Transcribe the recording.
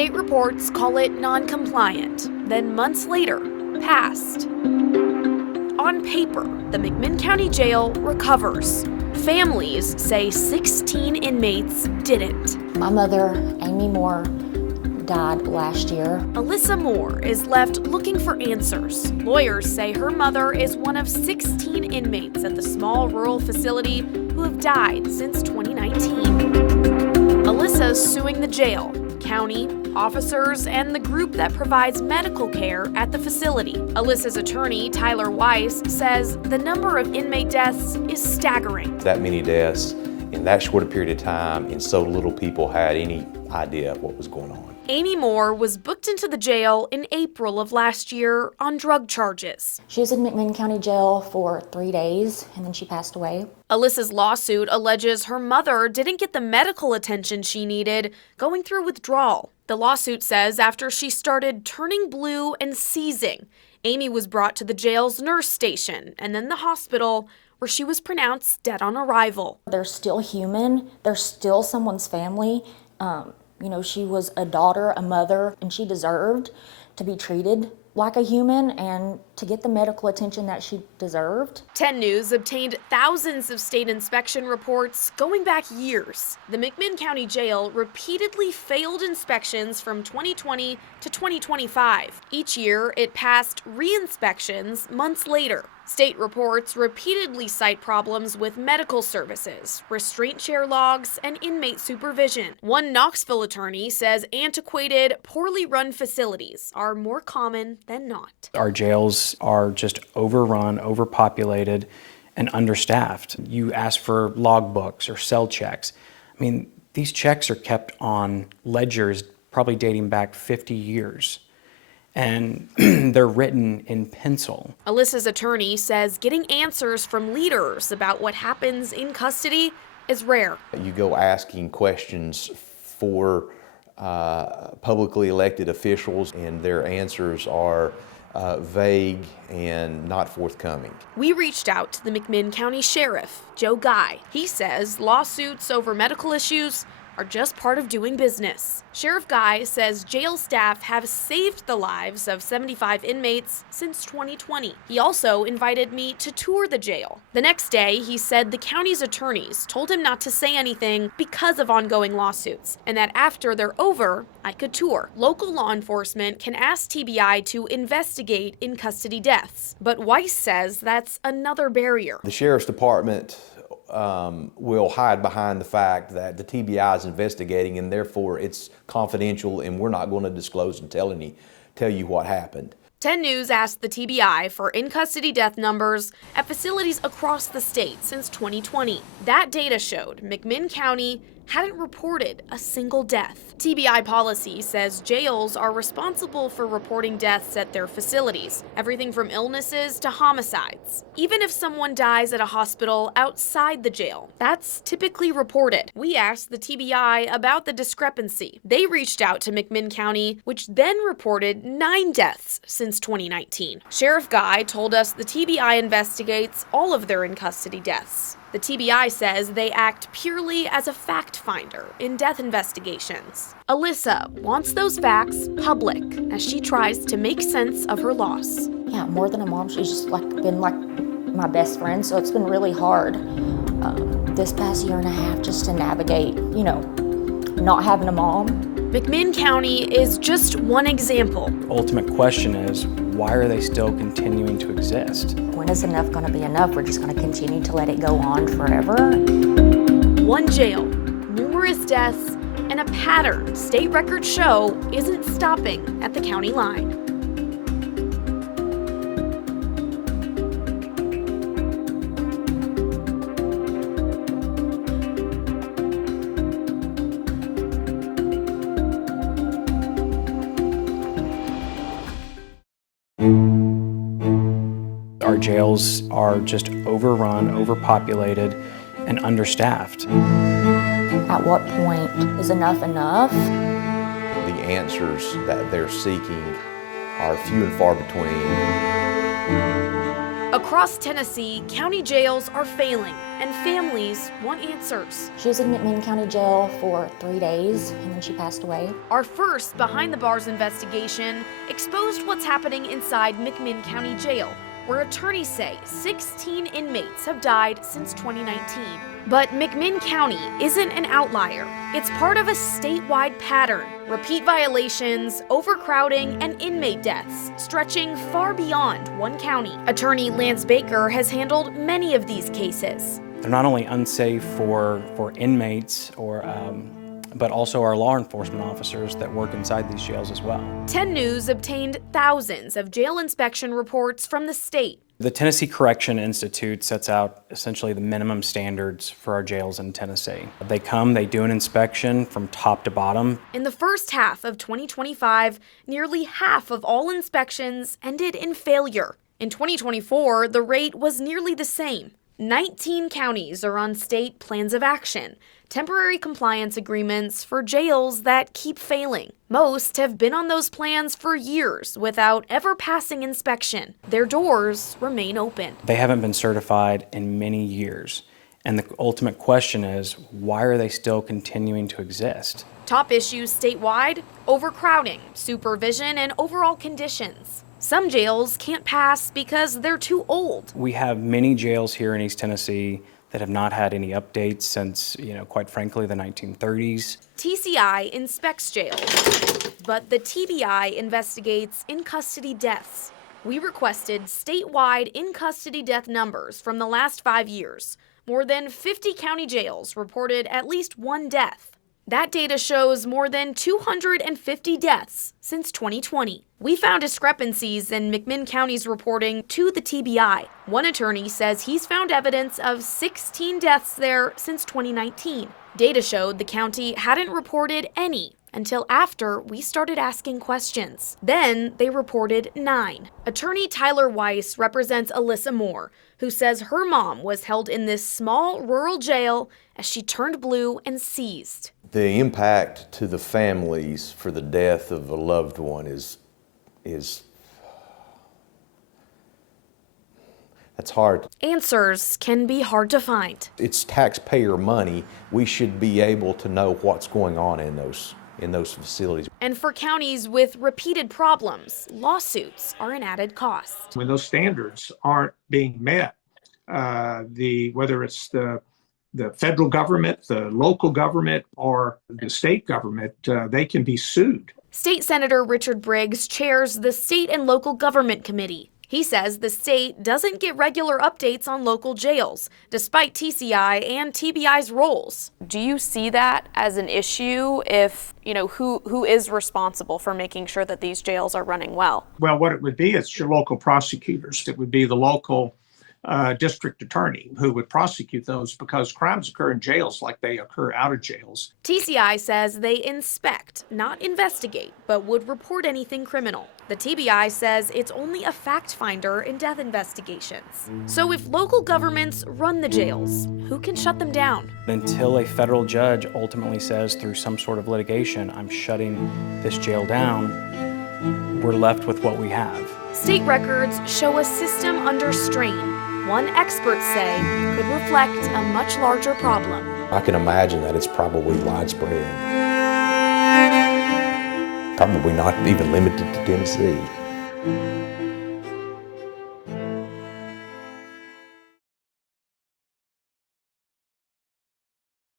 State reports call it non-compliant, then months later, passed. On paper, the McMinn County Jail recovers. Families say 16 inmates didn't. My mother, Amy Moore, died last year. Alyssa Moore is left looking for answers. Lawyers say her mother is one of 16 inmates at the small rural facility who have died since 2019. Alyssa's suing the jail, county, officers, and the group that provides medical care at the facility. Alyssa's attorney, Tyler Weiss, says the number of inmate deaths is staggering. That many deaths in that short a period of time, and so little people had any idea of what was going on. Amy Moore was booked into the jail in April of last year on drug charges. She was in McMinn County Jail for 3 days, and then she passed away. Alyssa's lawsuit alleges her mother didn't get the medical attention she needed, going through withdrawal. The lawsuit says after she started turning blue and seizing, Amy was brought to the jail's nurse station and then the hospital, where she was pronounced dead on arrival. They're still human. They're still someone's family. She was a daughter, a mother, and she deserved to be treated like a human and to get the medical attention that she deserved. 10 News obtained thousands of state inspection reports going back years. The McMinn County Jail repeatedly failed inspections from 2020 to 2025. Each year, it passed re-inspections months later. State reports repeatedly cite problems with medical services, restraint chair logs, and inmate supervision. One Knoxville attorney says antiquated, poorly run facilities are more common than not. Our jails are just overrun, overpopulated, and understaffed. You ask for logbooks or cell checks. I mean, these checks are kept on ledgers probably dating back 50 years. And they're written in pencil. Alyssa's attorney says getting answers from leaders about what happens in custody is rare. You go asking questions for publicly elected officials, and their answers are vague and not forthcoming. We reached out to the McMinn County Sheriff, Joe Guy. He says lawsuits over medical issues are just part of doing business. Sheriff Guy says jail staff have saved the lives of 75 inmates since 2020. He also invited me to tour the jail. The next day, he said the county's attorneys told him not to say anything because of ongoing lawsuits, and that after they're over, I could tour. Local law enforcement can ask TBI to investigate in-custody deaths, but Weiss says that's another barrier. The Sheriff's Department will hide behind the fact that the TBI is investigating and therefore it's confidential and we're not going to disclose and tell you what happened. 10 News asked the TBI for in-custody death numbers at facilities across the state since 2020. That data showed McMinn County hadn't reported a single death. TBI policy says jails are responsible for reporting deaths at their facilities, everything from illnesses to homicides. Even if someone dies at a hospital outside the jail, that's typically reported. We asked the TBI about the discrepancy. They reached out to McMinn County, which then reported 9 deaths since 2019. Sheriff Guy told us the TBI investigates all of their in-custody deaths. The TBI says they act purely as a fact finder in death investigations. Alyssa wants those facts public as she tries to make sense of her loss. Yeah, more than a mom, she's just been my best friend, so it's been really hard this past year and a half just to navigate, not having a mom. McMinn County is just one example. Ultimate question is, why are they still continuing to exist? When is enough going to be enough? We're just going to continue to let it go on forever. One jail, numerous deaths, and a pattern state records show isn't stopping at the county line. Our jails are just overrun, overpopulated, and understaffed. At what point is enough enough? The answers that they're seeking are few and far between. Across Tennessee, county jails are failing, and families want answers. She was in McMinn County Jail for 3 days, and then she passed away. Our first Behind the Bars investigation exposed what's happening inside McMinn County Jail, where attorneys say 16 inmates have died since 2019. But McMinn County isn't an outlier. It's part of a statewide pattern: repeat violations, overcrowding, and inmate deaths stretching far beyond one county. Attorney Lance Baker has handled many of these cases. They're not only unsafe for inmates but also our law enforcement officers that work inside these jails as well. 10 News obtained thousands of jail inspection reports from the state. The Tennessee Correction Institute sets out essentially the minimum standards for our jails in Tennessee. They come, they do an inspection from top to bottom. In the first half of 2025, nearly half of all inspections ended in failure. In 2024, the rate was nearly the same. 19 counties are on state plans of action, temporary compliance agreements for jails that keep failing. Most have been on those plans for years without ever passing inspection. Their doors remain open. They haven't been certified in many years. And the ultimate question is, why are they still continuing to exist? Top issues statewide: overcrowding, supervision, and overall conditions. Some jails can't pass because they're too old. We have many jails here in East Tennessee that have not had any updates since, quite frankly, the 1930s. TCI inspects jails, but the TBI investigates in-custody deaths. We requested statewide in-custody death numbers from the last 5 years. More than 50 county jails reported at least one death. That data shows more than 250 deaths since 2020. We found discrepancies in McMinn County's reporting to the TBI. One attorney says he's found evidence of 16 deaths there since 2019. Data showed the county hadn't reported any until after we started asking questions. Then they reported 9. Attorney Tyler Weiss represents Alyssa Moore, who says her mom was held in this small rural jail as she turned blue and seized. The impact to the families for the death of a loved one is that's hard. Answers can be hard to find. It's taxpayer money. We should be able to know what's going on in those facilities. And for counties with repeated problems, lawsuits are an added cost. When those standards aren't being met, whether it's the federal government, the local government, or the state government, they can be sued. State Senator Richard Briggs chairs the State and Local Government Committee. He says the state doesn't get regular updates on local jails, despite TCI and TBI's roles. Do you see that as an issue if, who is responsible for making sure that these jails are running well? Well, what it would be is your local prosecutors. It would be the local district attorney who would prosecute those, because crimes occur in jails like they occur out of jails. TCI says they inspect, not investigate, but would report anything criminal. The TBI says it's only a fact finder in death investigations. So if local governments run the jails, who can shut them down? Until a federal judge ultimately says through some sort of litigation, I'm shutting this jail down, we're left with what we have. State records show a system under strain. One experts say could reflect a much larger problem. I can imagine that it's probably widespread. Probably not even limited to Tennessee.